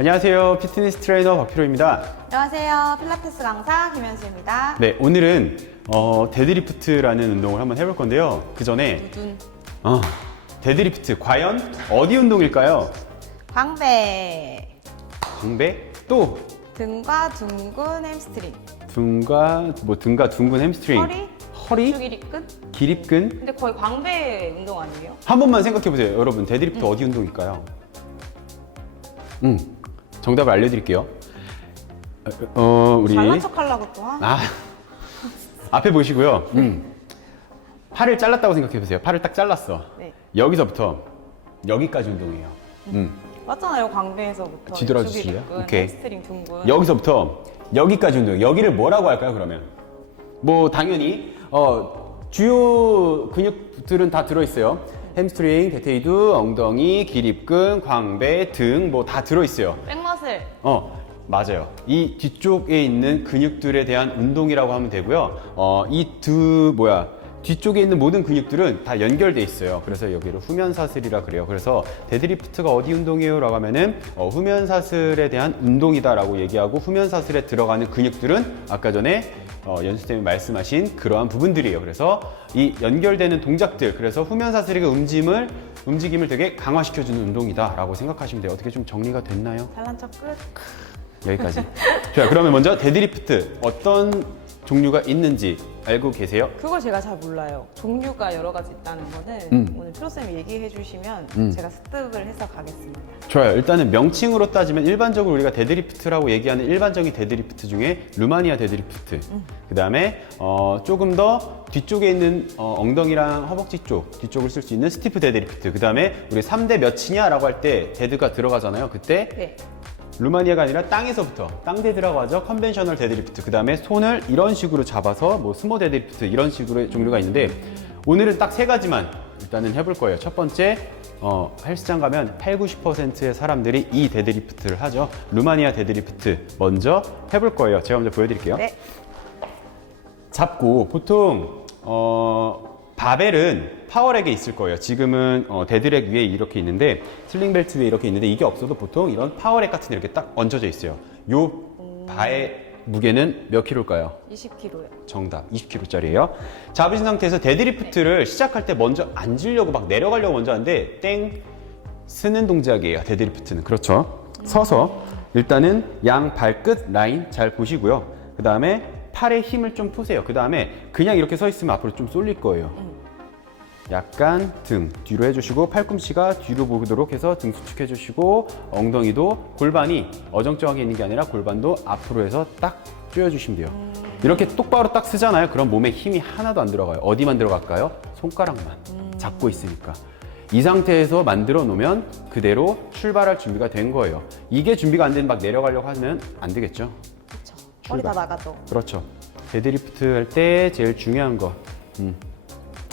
안녕하세요. 피트니스 트레이너 박피로입니다. 안녕하세요. 필라테스 강사 김현수입니다. 네, 오늘은 어, 데드리프트라는 운동을 한번 해볼 건데요. 그 전에 눈, 어, 데드리프트 과연 어디 운동일까요? 광배, 광배 또 등과 둥근 햄스트링, 등과 뭐 등과 둥근 햄스트링, 허리, 허리, 주기리 끝. 기립근. 근데 거의 광배 운동 아니에요? 한 번만 생각해 보세요, 여러분. 데드리프트 어디 운동일까요? 음, 정답을 알려드릴게요. 어, 어, 우리 잘난 척 하려고 또 하. 아 앞에 보시고요. 음. 팔을 잘랐다고 생각해 보세요. 팔을 딱 잘랐어. 네. 여기서부터 여기까지 운동이에요. 음. 맞잖아요. 광배에서부터. 주기리 주실래요? 끝, 오케이. 햄스트링 둥근. 여기서부터 여기까지 운동. 여기를 뭐라고 할까요? 그러면 뭐 당연히 어, 주요 근육들은 다 들어 있어요. 햄스트링, 대퇴이두, 엉덩이, 기립근, 광배, 등 뭐 다 들어 있어요. 백머슬. 어, 맞아요. 이 뒤쪽에 있는 근육들에 대한 운동이라고 하면 되고요. 어, 이 두, 뭐야. 뒤쪽에 있는 모든 근육들은 다 연결돼 있어요. 그래서 여기를 후면 사슬이라 그래요. 그래서 데드리프트가 어디 운동이에요? 라고 하면은 어, 후면 사슬에 대한 운동이다라고 얘기하고 후면 사슬에 들어가는 근육들은 아까 전에 어, 연수쌤이 말씀하신 그러한 부분들이에요. 그래서 이 연결되는 동작들, 그래서 후면 사슬이가 움직임을 움직임을 되게 강화시켜주는 운동이다라고 생각하시면 돼요. 어떻게 좀 정리가 됐나요? 잘난 척 끝. 여기까지. 자, 그러면 먼저 데드리프트 어떤 종류가 있는지 알고 계세요? 그걸 제가 잘 몰라요. 종류가 여러 가지 있다는 거는 음. 오늘 프로쌤이 얘기해 주시면 음. 제가 습득을 해서 가겠습니다. 좋아요. 일단은 명칭으로 따지면 일반적으로 우리가 데드리프트라고 얘기하는 일반적인 데드리프트 중에 루마니아 데드리프트. 그 다음에 어, 조금 더 뒤쪽에 있는 어, 엉덩이랑 허벅지 쪽, 뒤쪽을 쓸 수 있는 스티프 데드리프트. 그 다음에 우리 3대 몇이냐라고 할 때 데드가 들어가잖아요. 그때 네. 루마니아가 아니라 땅에서부터 땅 데드라고 하죠. 컨벤셔널 데드리프트. 그 다음에 손을 이런 식으로 잡아서 뭐 스모 데드리프트 이런 식으로의 종류가 있는데 오늘은 딱 세 가지만 일단은 해볼 거예요. 첫 번째 어, 헬스장 가면 8, 90%의 사람들이 이 데드리프트를 하죠. 루마니아 데드리프트 먼저 해볼 거예요. 제가 먼저 보여드릴게요. 네. 잡고 보통 어, 바벨은 파워렉에 있을 거예요. 지금은 어, 데드렉 위에 이렇게 있는데 슬링 벨트 위에 이렇게 있는데 이게 없어도 보통 이런 파워렉 같은 데 이렇게 딱 얹어져 있어요. 요 바의 무게는 몇 킬로일까요? 20kg요. 정답 20kg짜리예요. 잡으신 상태에서 데드리프트를 시작할 때 먼저 앉으려고 막 내려가려고 먼저 하는데 땡 쓰는 동작이에요. 데드리프트는 그렇죠. 서서 일단은 양 발끝 라인 잘 보시고요. 그 다음에 팔에 힘을 좀 푸세요. 그 다음에 그냥 이렇게 서 있으면 앞으로 좀 쏠릴 거예요. 약간 등 뒤로 해주시고 팔꿈치가 뒤로 보도록 해서 등 수축해 주시고 엉덩이도 골반이 어정쩡하게 있는 게 아니라 골반도 앞으로 해서 딱 조여주시면 돼요. 이렇게 똑바로 딱 쓰잖아요. 그럼 몸에 힘이 하나도 안 들어가요. 어디만 들어갈까요? 손가락만 잡고 있으니까. 이 상태에서 만들어 놓으면 그대로 출발할 준비가 된 거예요. 이게 준비가 안 되면 막 내려가려고 하면 안 되겠죠. 그렇죠. 머리 다 나가죠. 그렇죠. 데드리프트 할 때 제일 중요한 거. 음.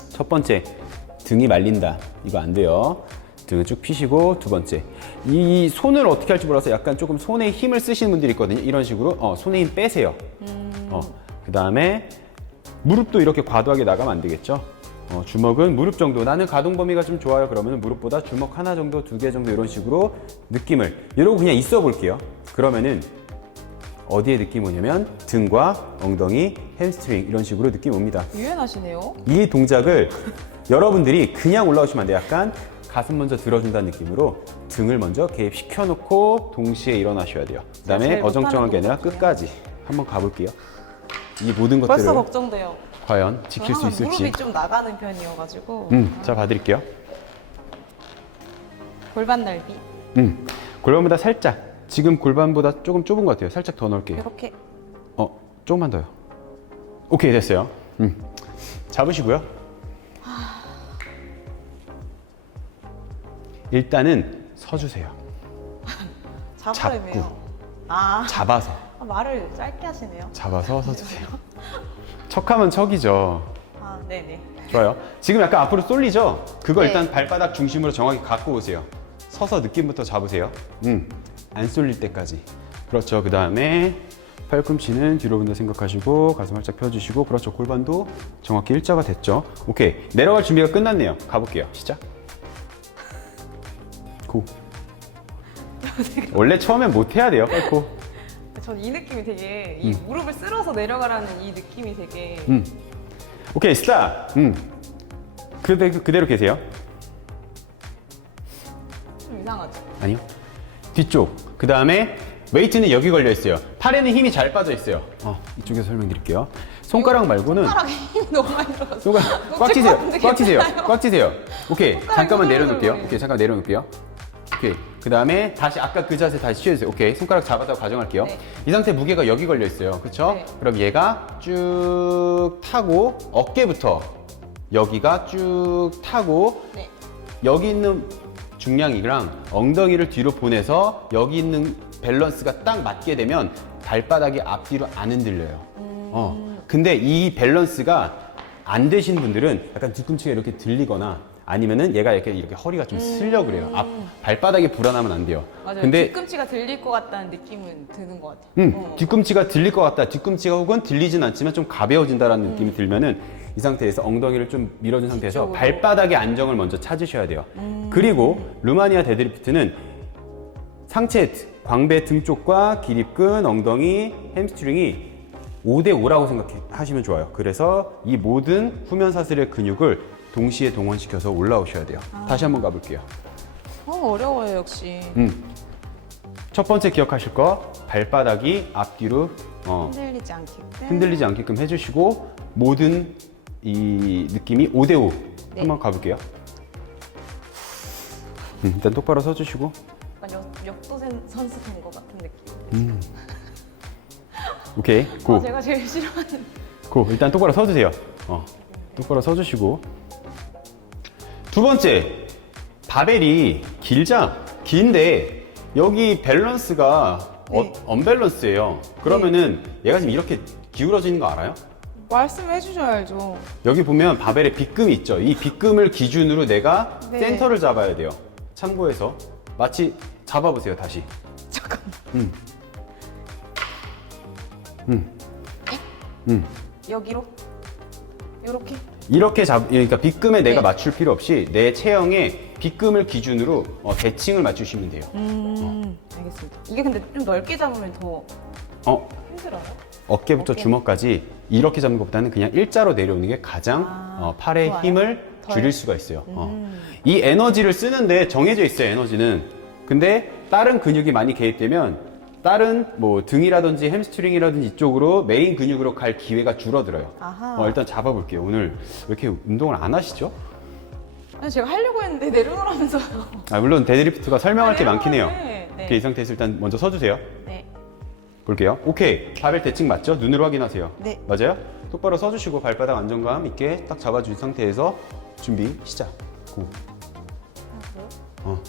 첫 번째, 등이 말린다. 이거 안 돼요. 등을 쭉 피시고 두 번째, 이 손을 어떻게 할지 몰라서 약간 조금 손에 힘을 쓰시는 분들이 있거든요. 이런 식으로 어, 손에 힘 빼세요. 어, 그 다음에 무릎도 이렇게 과도하게 나가면 안 되겠죠. 어, 주먹은 무릎 정도. 나는 가동 범위가 좀 좋아요. 그러면 무릎보다 주먹 하나 정도, 두 개 정도 이런 식으로 느낌을 이러고 그냥 있어 볼게요. 그러면은 어디에 느낌이 오냐면 등과 엉덩이, 햄스트링 이런 식으로 느낌이 옵니다. 유연하시네요. 이 동작을 여러분들이 그냥 올라오시면 안 돼요. 약간 가슴 먼저 들어준다는 느낌으로 등을 먼저 개입시켜 놓고 동시에 일어나셔야 돼요. 그 다음에 제일 어정쩡한 게 아니라 끝까지 한번 가볼게요. 이 모든 벌써 것들을 걱정돼요. 과연 지킬 수 저는 있을지. 무릎이 좀 나가는 편이어가지고 음, 자 봐드릴게요. 골반 넓이 음, 골반보다 살짝. 지금 골반보다 조금 좁은 것 같아요. 살짝 더 넣을게요. 이렇게 어, 조금만 더요. 오케이, 됐어요. 음. 잡으시고요. 일단은 서주세요. 잡으려면 아, 잡아서. 아, 말을 짧게 하시네요. 잡아서 서주세요. 척하면 척이죠. 아, 네네. 좋아요. 지금 약간 앞으로 쏠리죠? 그거 네. 일단 발바닥 중심으로 정확히 갖고 오세요. 서서 느낌부터 잡으세요. 음, 안 쏠릴 때까지. 그렇죠. 그 다음에 팔꿈치는 뒤로 본다 생각하시고 가슴 활짝 펴주시고 그렇죠. 골반도 정확히 일자가 됐죠. 오케이. 내려갈 준비가 끝났네요. 가볼게요. 시작. 고. 원래 처음엔 못 해야 돼요, 밟고. 전 이 느낌이 되게 이 음. 무릎을 쓸어서 내려가라는 이 느낌이 되게 음. 오케이, 스탑. 음. 그대로, 그대로 계세요. 좀 이상하죠. 아니요. 뒤쪽. 그 다음에 웨이트는 여기 걸려 있어요. 팔에는 힘이 잘 빠져 있어요. 어, 이쪽에서 설명드릴게요. 손가락 말고는 손가락에 힘이 너무 많이 들어가서 손가락 꽉. 같은데 꽉. 괜찮아요? 꽉 쥐세요. 오케이. 잠깐만 내려놓을게요. 오케이. 잠깐 내려놓을게요. 오케이. 그 다음에 다시 아까 그 자세 다시 취해주세요. 오케이. 손가락 잡았다고 가정할게요. 네. 이 상태 무게가 여기 걸려 있어요. 그렇죠? 네. 그럼 얘가 쭉 타고 어깨부터 여기가 쭉 타고 네. 여기 있는 중량이랑 엉덩이를 뒤로 보내서 여기 있는 밸런스가 딱 맞게 되면 발바닥이 앞뒤로 안 흔들려요. 어. 근데 이 밸런스가 안 되신 분들은 약간 뒤꿈치가 이렇게 들리거나 아니면은 얘가 이렇게, 이렇게 허리가 좀 쓸려 그래요. 앞, 발바닥이 불안하면 안 돼요. 맞아요. 근데 뒤꿈치가 들릴 것 같다는 느낌은 드는 것 같아요. 음, 어. 뒤꿈치가 들릴 것 같다. 뒤꿈치가 혹은 들리진 않지만 좀 가벼워진다라는 느낌이 들면은 이 상태에서 엉덩이를 좀 밀어준 상태에서 뒤쪽으로. 발바닥의 안정을 먼저 찾으셔야 돼요. 그리고 루마니아 데드리프트는 상체 광배 등 쪽과 기립근, 엉덩이, 햄스트링이 5대 5라고 생각하시면 좋아요. 그래서 이 모든 후면 사슬의 근육을 동시에 동원시켜서 올라오셔야 돼요. 다시 한번 가볼게요. 어, 어려워요 역시. 음. 첫 번째 기억하실 거 발바닥이 앞뒤로 어, 흔들리지 않게끔. 흔들리지 않게끔 해주시고 모든 이 느낌이 5대5 네. 한번 가볼게요. 음, 일단 똑바로 서주시고 약간 역, 역도 선- 선수 된 것 같은 느낌. 오케이 고. 어, 제가 제일 싫어하는. 고 일단 똑바로 서주세요. 어, 똑바로 서주시고 두 번째 바벨이 길자 긴데 여기 밸런스가 어, 네. 언밸런스예요. 그러면은 얘가 지금 이렇게 기울어지는 거 알아요? 말씀해 주셔야죠. 여기 보면 바벨에 빗금이 있죠. 이 빗금을 기준으로 내가 네. 센터를 잡아야 돼요. 참고해서 마치 잡아보세요 다시. 잠깐만. 음. 음. 음. 여기로? 이렇게? 이렇게 잡, 그러니까 빗금에 내가 네. 맞출 필요 없이 내 체형에 빗금을 기준으로 어, 대칭을 맞추시면 돼요. 음, 알겠습니다. 이게 근데 좀 넓게 잡으면 더 어, 힘들어요? 어깨부터 어깨. 주먹까지 이렇게 잡는 것보다는 그냥 일자로 내려오는 게 가장 아, 어, 팔의 좋아요. 힘을 덜. 줄일 수가 있어요. 어. 음. 이 에너지를 쓰는데 정해져 있어요, 에너지는. 근데 다른 근육이 많이 개입되면 다른 뭐 등이라든지 햄스트링이라든지 이쪽으로 메인 근육으로 갈 기회가 줄어들어요. 아하. 어, 일단 잡아볼게요. 오늘 왜 이렇게 운동을 안 하시죠? 아니, 제가 하려고 했는데 내려놓으라면서요. 아, 물론 데드리프트가 설명할 게 많긴 해요. 네. 네. 오케이, 이 상태에서 일단 먼저 서주세요. 네. 볼게요. 오케이. 바벨 대칭 맞죠? 눈으로 확인하세요. 네. 맞아요? 똑바로 서주시고 발바닥 안정감 있게 딱 잡아준 상태에서 준비 시작. 고. 어.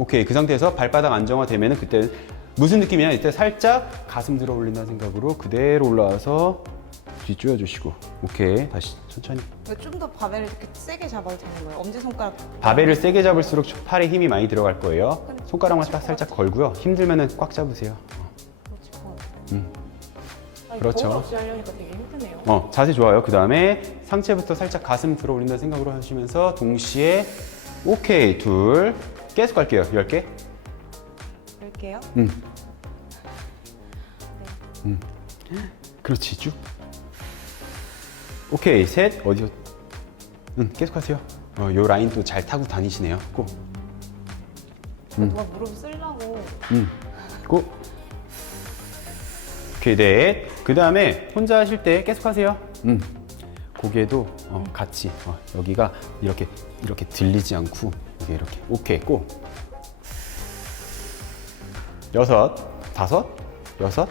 오케이. 그 상태에서 발바닥 안정화 되면은 그때 무슨 느낌이냐? 이때 살짝 가슴 들어 올린다는 생각으로 그대로 올라와서 뒤 조여주시고. 오케이. 다시 천천히. 좀더 바벨을 이렇게 세게 잡아도 되는 거예요? 엄지손가락. 바벨을 세게 잡을수록 팔에 힘이 많이 들어갈 거예요. 손가락만 칠딱것 살짝 걸고요. 힘들면은 꽉 잡으세요. 그렇지 같아요. 음. 아니, 그렇죠. 거울 없이 하려니까 되게 힘드네요. 어, 자세 좋아요. 그 다음에 상체부터 살짝 가슴 들어 올린다는 생각으로 하시면서 동시에 오케이 둘 계속 갈게요. 10개. 볼게요. 음. 음. 그렇지 쭉. 오케이 셋 어디요? 응 계속 하세요. 어, 요 라인 또잘 타고 다니시네요. 고. 누가 무릎 쓰려고. 음. 고. 오케이 넷. 그 다음에 혼자 하실 때 계속 하세요. 음. 고개도 어, 같이 어, 여기가 이렇게 이렇게 들리지 않고 여기 이렇게 오케이 고. 여섯, 다섯, 여섯,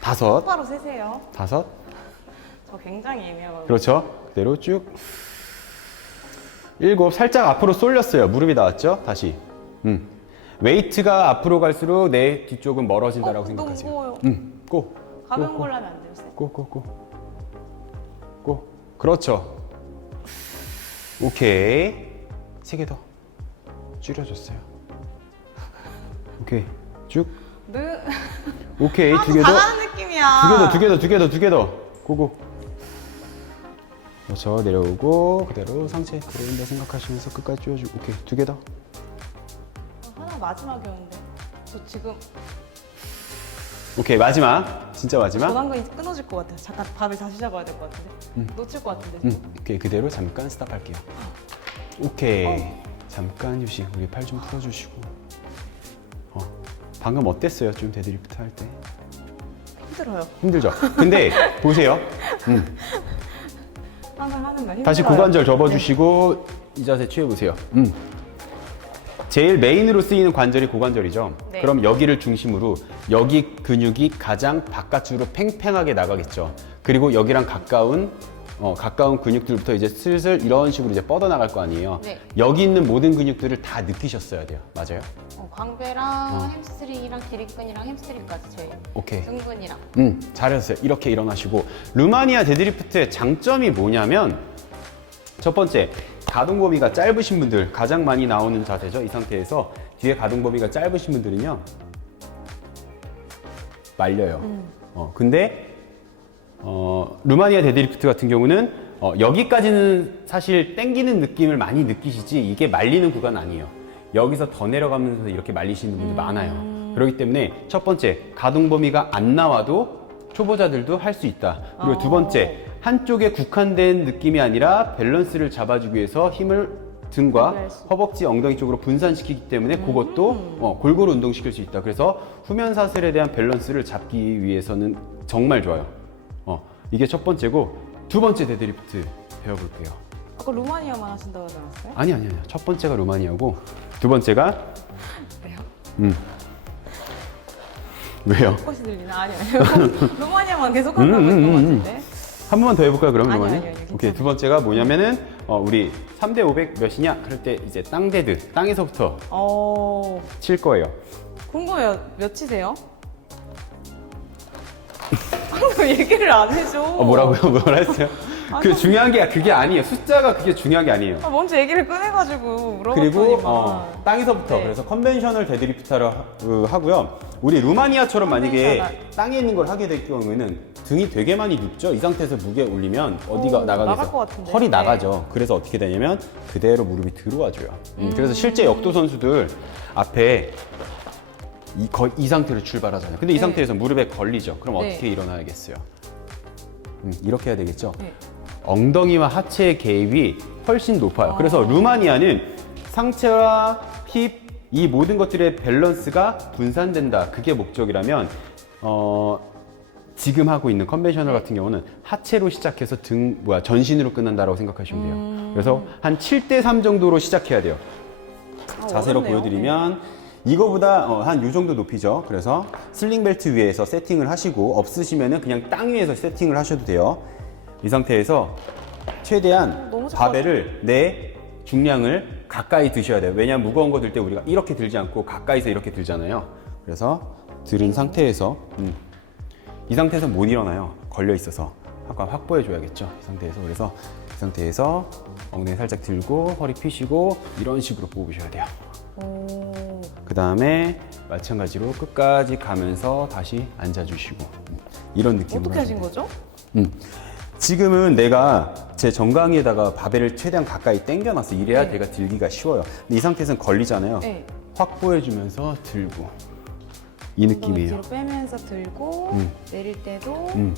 다섯, 똑바로 세세요. 다섯. 저 굉장히 애매하거든요. 그렇죠. 그대로 쭉. 일곱. 살짝 앞으로 쏠렸어요. 무릎이 나왔죠? 다시. 음. 웨이트가 앞으로 갈수록 내 뒤쪽은 멀어진다라고 어, 생각하세요. 너무 무거워요. 음. 고. 가벼운 고, 걸로 하면 안 돼요, 쌤? 고, 고, 고. 고. 그렇죠. 오케이. 세 개 더. 줄여줬어요. 오케이. 쭉. 느... 오케이. 아, 두개 더. 당하는 느낌이야. 두 개 더, 두 개 더, 두 개 더, 두 개 더. 고고. 그렇죠. 내려오고 그대로 상체 들어온다 생각하시면서 끝까지 쪼여주고. 오케이. 두 개 더. 하나 마지막이었는데. 저 지금 오케이 마지막 진짜 마지막 전완근이 끊어질 것 같아요. 잠깐 밥을 다시 잡아야 될 것 같은데. 놓칠 것 같은데. 음, 오케이 그대로 잠깐 스탑할게요 오케이 잠깐 휴식 우리 팔 좀 풀어주시고 어, 방금 어땠어요 좀 데드리프트 할 때 힘들어요. 힘들죠 근데 보세요 음, 항상 하는 말 힘들어요. 다시 고관절 접어주시고 이 자세 취해보세요. 음. 제일 메인으로 쓰이는 관절이 고관절이죠. 네. 그럼 여기를 중심으로 여기 근육이 가장 바깥으로 팽팽하게 나가겠죠. 그리고 여기랑 가까운 어, 가까운 근육들부터 이제 슬슬 이런 식으로 이제 뻗어 나갈 거 아니에요. 네. 여기 있는 모든 근육들을 다 느끼셨어야 돼요. 맞아요? 어, 광배랑 어. 햄스트링이랑 기립근이랑 햄스트링까지 제일 오케이. 등근이랑 음, 잘하셨어요. 이렇게 일어나시고 루마니아 데드리프트의 장점이 뭐냐면 첫 번째 가동 범위가 짧으신 분들 가장 많이 나오는 자세죠. 이 상태에서 뒤에 가동 범위가 짧으신 분들은요 말려요. 어, 근데 어, 루마니아 데드리프트 같은 경우는 어, 여기까지는 사실 땡기는 느낌을 많이 느끼시지 이게 말리는 구간 아니에요. 여기서 더 내려가면서 이렇게 말리시는 분들 많아요. 그렇기 때문에 첫 번째 가동 범위가 안 나와도 초보자들도 할 수 있다. 그리고 두 번째 한쪽에 국한된 느낌이 아니라 밸런스를 잡아주기 위해서 힘을 등과 허벅지, 엉덩이 쪽으로 분산시키기 때문에 그것도 어, 골고루 운동시킬 수 있다. 그래서 후면 사슬에 대한 밸런스를 잡기 위해서는 정말 좋아요. 어, 이게 첫 번째고 두 번째 데드리프트 배워볼게요. 아까 루마니아만 하신다고 하지 않았어요? 아니 아니 아니. 첫 번째가 루마니아고 두 번째가 왜요? 음. 왜요? 꽃이 들리나? 아니 아니요. 루마니아만 계속 한다고 음, 했던 음, 것 음, 같은데. 한 번만 더 해볼까요, 그럼 루마니아? 아니요, 아니요, 오케이, 두 번째가 뭐냐면은 어, 우리 3대 500 몇이냐? 그럴 때 이제 땅 데드, 땅에서부터 어 칠 거예요. 궁금해요. 몇이세요? 얘기를 안 해줘. 어, 뭐라고요? 뭐라 했어요? 그 아니, 중요한 게 그게 아니에요. 숫자가 그게 중요한 게 아니에요. 아, 먼저 얘기를 꺼내가지고 물어봤더니만. 그리고 어, 땅에서부터 네. 그래서 컨벤셔널 데드리프트를 하- 어, 하고요. 우리 루마니아처럼 만약에 컨벤셔널. 땅에 있는 걸 하게 될 경우에는 등이 되게 많이 눕죠. 이 상태에서 무게 올리면 어디가 오, 나가겠어요? 나갈 것 같은데. 헐이 네. 나가죠. 그래서 어떻게 되냐면 그대로 무릎이 들어와줘요. 음, 그래서 실제 역도 선수들 앞에 이, 거의 이 상태로 출발하잖아요. 근데 이 네. 상태에서 무릎에 걸리죠. 그럼 네. 어떻게 일어나야겠어요? 음, 이렇게 해야 되겠죠. 네. 엉덩이와 하체의 개입이 훨씬 높아요. 그래서 루마니아는 상체와 힙, 이 모든 것들의 밸런스가 분산된다. 그게 목적이라면, 어, 지금 하고 있는 컨벤셔널 같은 경우는 하체로 시작해서 등, 뭐야, 전신으로 끝난다라고 생각하시면 돼요. 그래서 한 7대3 정도로 시작해야 돼요. 아, 자세로 어렵네요. 보여드리면 이거보다 어, 한요 정도 높이죠. 그래서 슬링 벨트 위에서 세팅을 하시고 없으시면은 그냥 땅 위에서 세팅을 하셔도 돼요. 이 상태에서 최대한 작아서. 바벨을 내 중량을 가까이 드셔야 돼요. 왜냐하면 무거운 거 들 때 우리가 이렇게 들지 않고 가까이서 이렇게 들잖아요. 그래서 들은 상태에서 음, 이 상태에서 못 일어나요. 걸려 있어서 약간 확보해 줘야겠죠. 이 상태에서 그래서 이 상태에서 엉덩이 살짝 들고 허리 펴시고 이런 식으로 뽑으셔야 돼요. 오. 그 다음에 마찬가지로 끝까지 가면서 다시 앉아주시고 음, 이런 느낌으로 어떻게 하신 하시면 거죠? 돼요. 음. 지금은 내가 제 정강이에다가 바벨을 최대한 가까이 당겨놨어. 이래야 네. 내가 들기가 쉬워요. 근데 이 상태에서는 걸리잖아요. 네. 확보해주면서 들고 이 느낌이에요. 뒤로 빼면서 들고 음. 내릴 때도 음,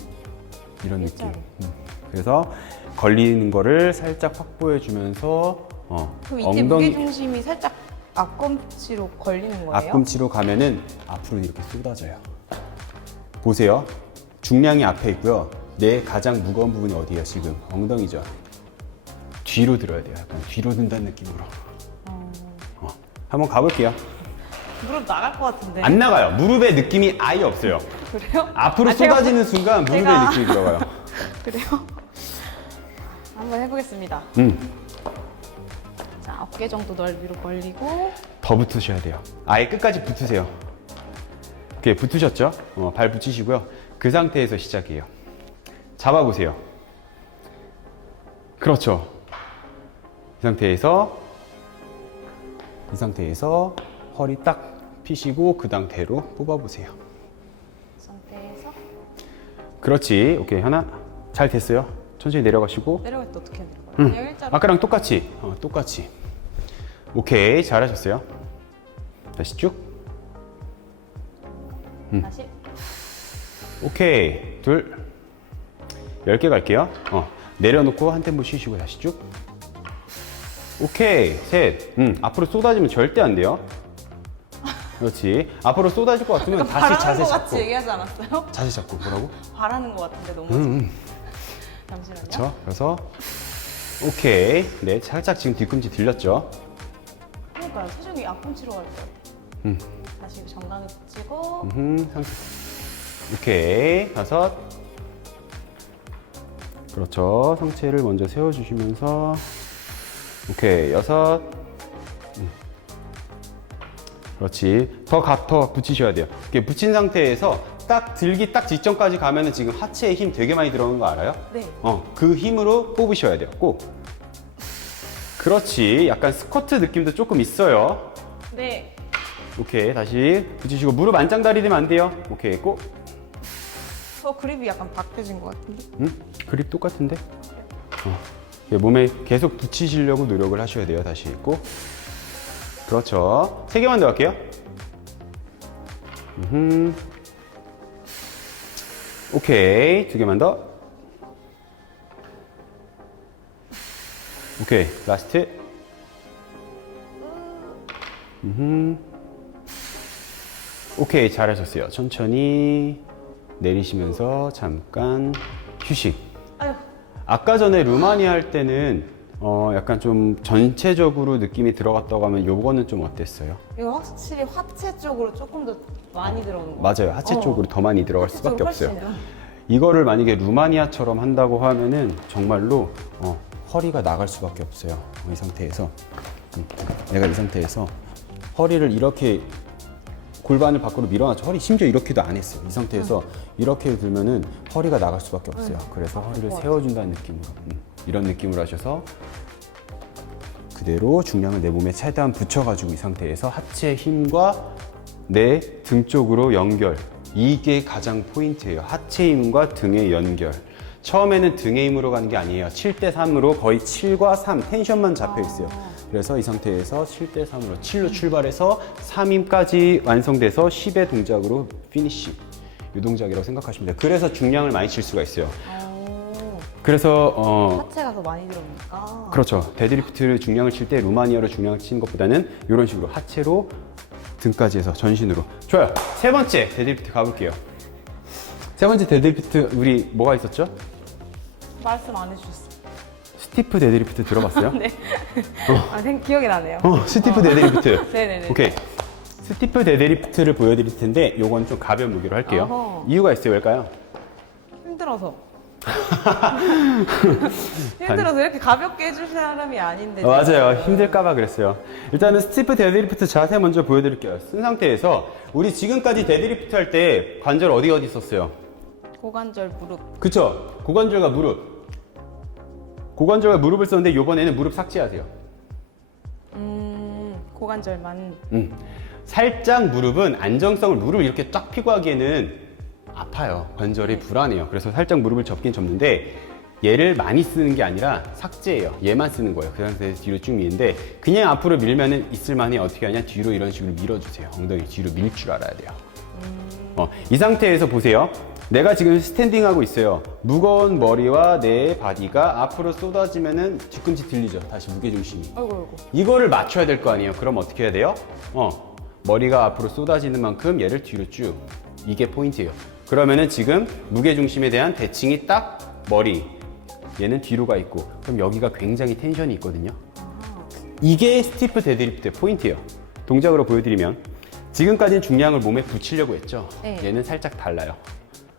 이런 느낌. 일자로. 음. 그래서 걸리는 거를 살짝 확보해주면서 어, 그럼 이때 무게 중심이 살짝 앞꿈치로 걸리는 거예요? 앞꿈치로 가면은 앞으로 이렇게 쏟아져요. 보세요. 중량이 앞에 있고요. 내 가장 무거운 부분이 어디예요? 지금 엉덩이죠. 뒤로 들어야 돼요. 약간 뒤로 든다는 느낌으로. 어, 한번 가볼게요. 무릎 나갈 것 같은데. 안 나가요. 무릎에 느낌이 아예 없어요. 그래요? 앞으로 아, 제가 쏟아지는 순간 무릎에 제가- 느낌이 들어가요. 그래요? 한번 해보겠습니다. 음, 자, 어깨 정도 넓이로 벌리고 더 붙으셔야 돼요. 아예 끝까지 붙으세요. 오케이, 붙으셨죠? 어, 발 붙이시고요. 그 상태에서 시작이에요. 잡아보세요. 그렇죠. 이 상태에서 이 상태에서 허리 딱 피시고 그 상태로 뽑아보세요. 상태에서 그렇지. 오케이, 하나. 잘 됐어요. 천천히 내려가시고 내려갈 때 어떻게 내려가요? 응. 그냥 일자로 아까랑 똑같이. 어, 똑같이. 오케이. 잘하셨어요. 다시 쭉. 다시 오케이. 둘. 10개 갈게요. 어. 내려놓고 한 템포 쉬시고 다시 쭉. 오케이. 셋. 음, 앞으로 쏟아지면 절대 안 돼요. 그렇지. 앞으로 쏟아질 것 같으면 다시 바라는 자세 것 잡고. 같이 얘기하지 않았어요? 자세 잡고 뭐라고? 바라는 것 같은데 너무 음, 음. 잠시만요. 그렇죠. 그래서 오케이. 네, 살짝 지금 뒤꿈치 들렸죠? 그러니까요. 체중이 앞꿈치로 갈것 같아요. 음. 다시 정강이 붙이고 음, 상체. 오케이. 다섯. 그렇죠. 상체를 먼저 세워주시면서 오케이. 여섯. 음. 그렇지. 더 각, 더 붙이셔야 돼요. 이렇게 붙인 상태에서 딱 들기 딱 직전까지 가면은 지금 하체에 힘 되게 많이 들어오는 거 알아요? 네. 어, 그 힘으로 뽑으셔야 돼요. 꼭. 그렇지. 약간 스쿼트 느낌도 조금 있어요. 네. 오케이. 다시 붙이시고 무릎 안짱다리 되면 안 돼요. 오케이. 꼭. 저 그립이 약간 바뀌어진 것 같은데. 응? 그립 똑같은데? 어. 몸에 계속 붙이시려고 노력을 하셔야 돼요. 다시 있고. 그렇죠. 세 개만 더 할게요. 음. 오케이. 두 개만 더. 오케이. 라스트. 음. 오케이. 잘하셨어요. 천천히 내리시면서 잠깐 휴식. 아유. 아까 전에 루마니아 할 때는 어 약간 좀 전체적으로 느낌이 들어갔다고 하면 요거는 좀 어땠어요? 이거 확실히 하체 쪽으로 조금 더 많이 들어오는 거 맞아요. 하체 어. 쪽으로 더 많이 들어갈 수밖에 없어요. 이거를 만약에 루마니아처럼 한다고 하면은 정말로 어, 허리가 나갈 수밖에 없어요. 어, 이 상태에서 음, 내가 이 상태에서 허리를 이렇게 골반을 밖으로 밀어놨죠. 허리 심지어 이렇게도 안 했어요. 이 상태에서 이렇게 들면은 허리가 나갈 수밖에 없어요. 그래서 허리를 세워준다는 느낌으로 음, 이런 느낌으로 하셔서 그대로 중량을 내 몸에 최대한 붙여가지고 이 상태에서 하체 힘과 내 등 쪽으로 연결. 이게 가장 포인트예요. 하체 힘과 등의 연결. 처음에는 등의 힘으로 가는 게 아니에요. 7대 3으로 거의 7과 3 텐션만 잡혀 있어요. 그래서 이 상태에서 7대 3으로 7로 출발해서 3힘까지 완성돼서 10의 동작으로 피니시. 이 동작이라고 생각하시면 돼요. 그래서 중량을 많이 칠 수가 있어요. 오. 그래서 어, 하체가 더 많이 들어오니까. 그렇죠. 데드리프트를 중량을 칠 때 루마니아로 중량을 치는 것보다는 이런 식으로 하체로 등까지 해서 전신으로. 좋아요. 세 번째 데드리프트 가볼게요. 세 번째 데드리프트 우리 뭐가 있었죠? 말씀 안 해주셨어요. 스티프 데드리프트 들어봤어요? 네. 아, 생 기억이 나네요. 어, 스티프 데드리프트. 네네네. 오케이. 스티프 데드리프트를 보여드릴 텐데 요건 좀 가벼운 무게로 할게요. 어허. 이유가 있어요. 왜일까요? 힘들어서. 힘들어서 이렇게 가볍게 해줄 사람이 아닌데. 어, 맞아요. 힘들까봐 그랬어요. 일단은 스티프 데드리프트 자세 먼저 보여드릴게요. 쓴 상태에서 우리 지금까지 데드리프트 할 때 관절 어디 어디 썼어요? 고관절 무릎. 그쵸? 고관절과 무릎. 고관절과 무릎을 썼는데 이번에는 무릎 삭제하세요. 음, 고관절만. 음. 살짝 무릎은 안정성을 무릎을 이렇게 쫙 피고 하기에는 아파요. 관절이 불안해요. 그래서 살짝 무릎을 접긴 접는데 얘를 많이 쓰는 게 아니라 삭제해요. 얘만 쓰는 거예요. 그 상태에서 뒤로 쭉 미는데 그냥 앞으로 밀면은 있을만해 어떻게 하냐 뒤로 이런 식으로 밀어주세요. 엉덩이 뒤로 밀 줄 알아야 돼요. 어, 이 상태에서 보세요. 내가 지금 스탠딩 하고 있어요. 무거운 머리와 내 바디가 앞으로 쏟아지면은 뒤꿈치 들리죠. 다시 무게 중심이. 아이고, 아이고. 이거를 맞춰야 될 거 아니에요. 그럼 어떻게 해야 돼요? 어, 머리가 앞으로 쏟아지는 만큼 얘를 뒤로 쭉. 이게 포인트예요. 그러면은 지금 무게 중심에 대한 대칭이 딱 머리. 얘는 뒤로 가 있고. 그럼 여기가 굉장히 텐션이 있거든요. 이게 스티프 데드리프트의 포인트예요. 동작으로 보여드리면 지금까지는 중량을 몸에 붙이려고 했죠. 네. 얘는 살짝 달라요.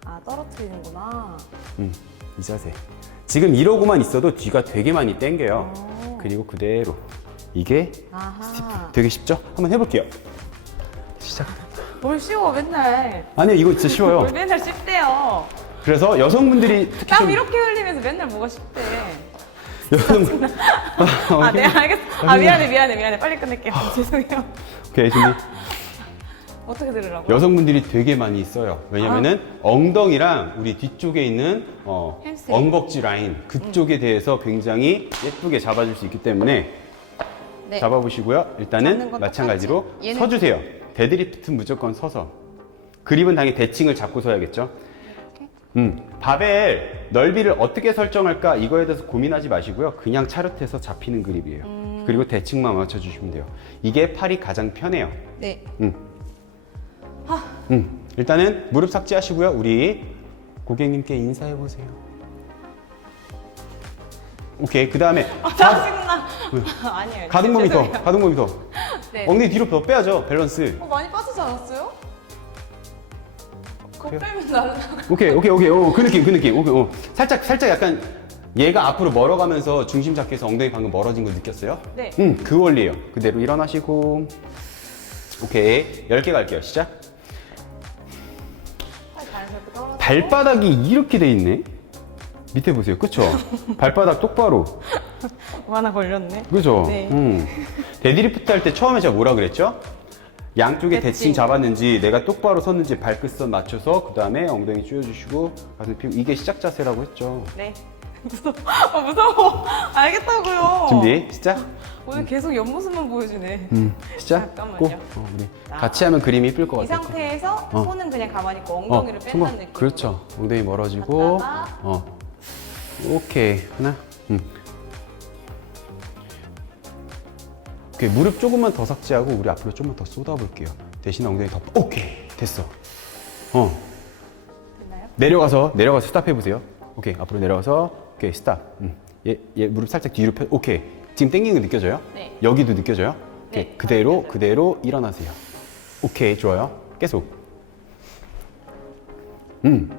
아, 떨어뜨리는구나. 음, 이 자세. 지금 이러고만 있어도 뒤가 되게 많이 당겨요. 오. 그리고 그대로. 이게 아하. 되게 쉽죠? 한번 해볼게요. 시작. 뭘 씌워, 맨날. 아니 이거 진짜 쉬워요. 뭘 맨날 씹대요. 그래서 여성분들이 특히 땀 좀 이렇게 흘리면서 맨날 뭐가 씹대. 여성 아, 네, 알겠어. 아, 미안해, 미안해, 미안해. 빨리 끝낼게요. 죄송해요. 오케이 준비. 어떻게 들으라고? 여성분들이 되게 많이 있어요. 왜냐면은 엉덩이랑 우리 뒤쪽에 있는 어, 햄스트링. 엉벅지 라인 그쪽에 대해서 굉장히 예쁘게 잡아줄 수 있기 때문에 네. 잡아보시고요. 일단은 건 마찬가지로 똑같이. 얘는 서주세요. 데드리프트는 무조건 서서. 그립은 당연히 대칭을 잡고 서야겠죠. 음, 바벨 넓이를 어떻게 설정할까 이거에 대해서 고민하지 마시고요. 그냥 차렷해서 잡히는 그립이에요. 음. 그리고 대칭만 맞춰주시면 돼요. 이게 팔이 가장 편해요. 네. 음. 음, 일단은 무릎 삭제하시고요. 우리 고객님께 인사해 보세요. 오케이. 그 다음에 아, 짜증나. 아니에요. 가동 몸이 더, 죄송해요. 가동 몸이 더. 네. 엉덩이 뒤로 더 빼야죠. 밸런스. 어, 많이 빠지지 않았어요? 그거 그래요? 빼면 날라. 오케이, 오케이, 오케이. 어, 그 느낌, 그 느낌. 오케이, 어. 살짝, 살짝 약간 얘가 앞으로 멀어가면서 중심 잡기 위해서 엉덩이 방금 멀어진 거 느꼈어요? 네. 음, 그 원리예요. 그대로 일어나시고. 오케이. 10개 갈게요. 시작. 발바닥이 이렇게 돼 있네? 밑에 보세요. 그쵸? 발바닥 똑바로. 뭐 하나 걸렸네. 그죠? 네. 음. 데드리프트 할 때 처음에 제가 뭐라 그랬죠? 양쪽에 대칭. 잡았는지 내가 똑바로 섰는지 발끝선 맞춰서 그 다음에 엉덩이 조여주시고 가슴 펴고 이게 시작 자세라고 했죠. 네. 무서워. 아, 무서워. 알겠다고요. 준비 시작. 오늘 계속 옆모습만 보여주네. 음, 시작. 잠깐만요. 꼭. 어, 우리 같이 하면 그림이 이쁠 것 이 같아요. 상태에서 어. 손은 그냥 가만히 있고 어, 엉덩이를 뺀다는. 느낌. 그렇죠. 엉덩이 멀어지고. 갔다가. 어. 오케이. 하나. 음. 오케이. 무릎 조금만 더 삭제하고 우리 앞으로 조금만 더 쏟아볼게요. 대신 엉덩이 더. 오케이. 됐어. 어. 됐나요? 내려가서 내려가서 스탑 해 보세요. 오케이. 앞으로 내려가서 오케이 스탑. 음. 얘, 얘 무릎 살짝 뒤로 펴. 오케이. 지금 땡기는 거 느껴져요? 네. 여기도 느껴져요? 오케이. 네, 그대로 느껴져요. 그대로 일어나세요. 오케이 좋아요. 계속. 음.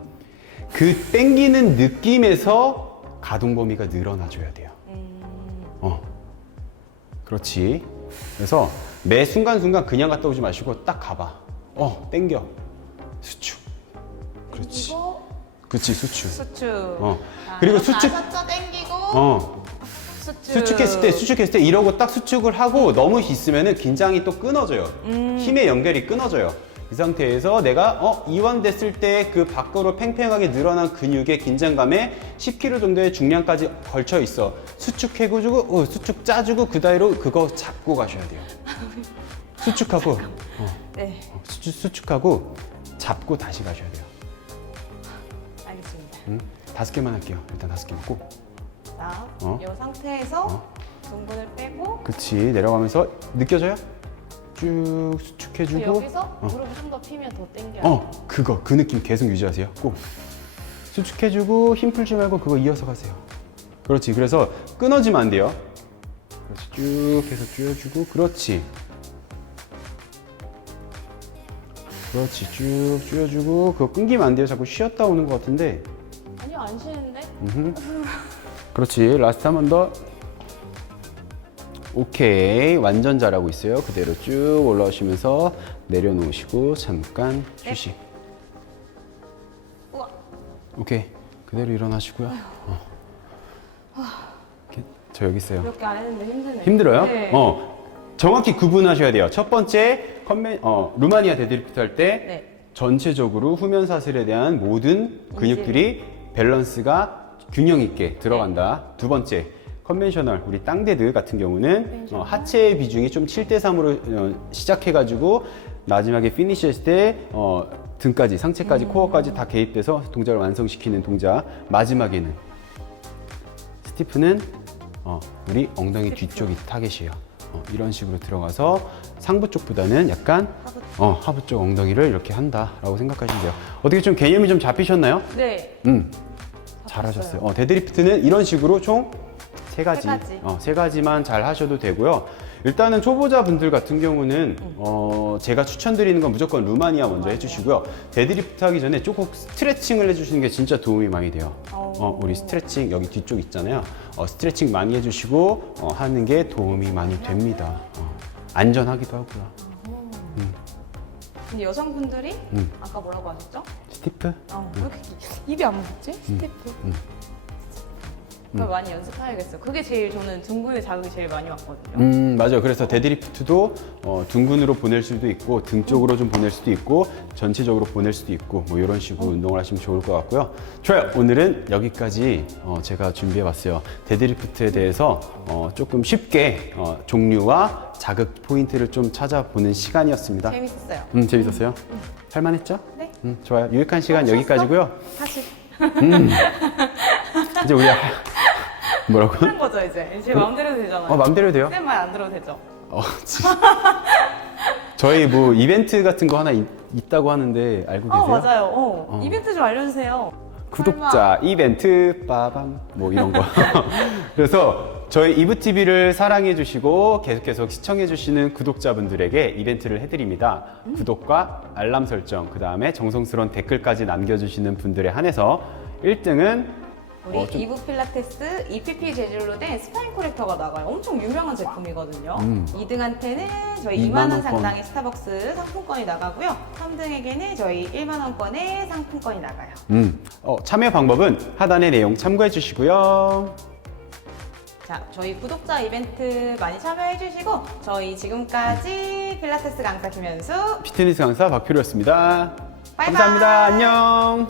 그 땡기는 느낌에서 가동 범위가 늘어나줘야 돼요. 음, 어. 그렇지. 그래서 매 순간순간 그냥 갔다 오지 마시고 딱 가봐. 어, 땡겨. 수축. 그렇지. 이거 그렇지, 수축. 수축. 어. 그리고 수축. 나섰죠 땡기고 어. 수축. 수축했을 때, 수축했을 때 이러고 딱 수축을 하고 너무 있으면은 긴장이 또 끊어져요. 음. 힘의 연결이 끊어져요. 이 상태에서 내가 어 이완됐을 때 그 밖으로 팽팽하게 늘어난 근육의 긴장감에 10kg 정도의 중량까지 걸쳐 있어. 수축해주고 어, 수축 짜주고 그 다이로 그거 잡고 가셔야 돼요. 수축하고 어, 네, 어, 수축, 수축하고 잡고 다시 가셔야 돼요. 다섯 개만 할게요. 일단 다섯 개만. 꼭. 자, 어? 이 상태에서 둥근을 빼고 그치. 내려가면서 느껴져요? 쭉그 수축해주고. 여기서 어. 무릎을 좀 더 피면 더 땡겨요. 어 그거. 그 느낌 계속 유지하세요. 꼭 수축해주고 힘 풀지 말고 그거 이어서 가세요. 그렇지. 그래서 끊어지면 안 돼요. 그렇지. 쭉 해서 줄여주고. 그렇지. 그렇지. 쭉 줄여주고. 그거 끊기면 안 돼요. 자꾸 쉬었다 오는 것 같은데 안 쉬는데. 음흠. 그렇지 라스트 한 번 더 오케이 완전 잘하고 있어요 그대로 쭉 올라오시면서 내려놓으시고 잠깐 휴식 우와. 오케이 그대로 일어나시고요 어. 이렇게, 저 여기 있어요 이렇게 안 했는데 힘드네. 힘들어요? 네. 어 정확히 구분하셔야 돼요 첫 번째 컨벤 어 루마니아 데드리프트 할때 네. 전체적으로 후면 사슬에 대한 모든 근육들이 밸런스가 균형 있게 들어간다. 두 번째, 컨벤셔널 우리 땅데드 같은 경우는 어, 하체의 비중이 좀 7대 3으로 어, 시작해가지고 마지막에 피니시했을 때 어, 등까지 상체까지 코어까지 다 개입돼서 동작을 완성시키는 동작. 마지막에는 스티프는 어, 우리 엉덩이 뒤쪽이 타겟이에요. 어, 이런 식으로 들어가서 상부 쪽보다는 약간 어, 하부 쪽 엉덩이를 이렇게 한다라고 생각하시면 돼요. 어떻게 좀 개념이 좀 잡히셨나요? 네. 음, 잘하셨어요. 어, 데드리프트는 이런 식으로 총 세 가지, 세 가지. 어, 세 가지만 잘 하셔도 되고요. 일단은 초보자분들 같은 경우는 음. 어, 제가 추천드리는 건 무조건 루마니아 먼저 해주시고요. 데드리프트 하기 전에 조금 스트레칭을 해주시는 게 진짜 도움이 많이 돼요. 어, 우리 스트레칭 여기 뒤쪽 있잖아요. 어, 스트레칭 많이 해주시고 어, 하는 게 도움이 많이 됩니다. 어, 안전하기도 하고요. 근데 여성분들이 음. 아까 뭐라고 하셨죠? 스티프? 어, 왜 이렇게 입이 안 붙지? 스티프. 그걸 많이 연습해야겠어요. 그게 제일 저는 등구에 자극이 제일 많이 왔거든요. 음 맞아요. 그래서 데드리프트도 어, 둥근으로 보낼 수도 있고 등 쪽으로 좀 보낼 수도 있고 전체적으로 보낼 수도 있고 뭐 이런 식으로 운동을 하시면 좋을 것 같고요. 좋아요. 오늘은 여기까지 어, 제가 준비해봤어요. 데드리프트에 대해서 어, 조금 쉽게 어, 종류와 자극 포인트를 좀 찾아보는 시간이었습니다. 재밌었어요. 음 재밌었어요? 할만했죠? 네. 음 좋아요. 유익한 시간 어? 여기까지고요. 다시 이제 우리 뭐라고? 하는 거죠 이제. 제 마음대로 되잖아요. 어 마음대로 돼요. 쌤 말 안 들어도 되죠. 어, 진짜. 저희 뭐 이벤트 같은 거 하나 있, 다고 하는데 알고 계세요? 어 맞아요. 어. 어. 이벤트 좀 알려주세요. 구독자 이벤트 빠밤 뭐 이런 거. 그래서 저희 이브 TV를 사랑해 주시고 계속해서 시청해 주시는 구독자분들에게 이벤트를 해드립니다. 구독과 알람 설정, 그 다음에 정성스러운 댓글까지 남겨주시는 분들에 한해서 1등은 우리 어, 좀- 이브 필라테스 EPP 재질로 된 스파인 코렉터가 나가요. 엄청 유명한 제품이거든요. 음. 2등한테는 저희 2만 2만 원 원권. 상당의 스타벅스 상품권이 나가고요. 3등에게는 저희 1만 원권의 상품권이 나가요. 음, 어, 참여 방법은 하단의 내용 참고해 주시고요. 자, 저희 구독자 이벤트 많이 참여해 주시고 저희 지금까지 필라테스 강사 김현수 피트니스 강사 박효리였습니다. 감사합니다. 안녕.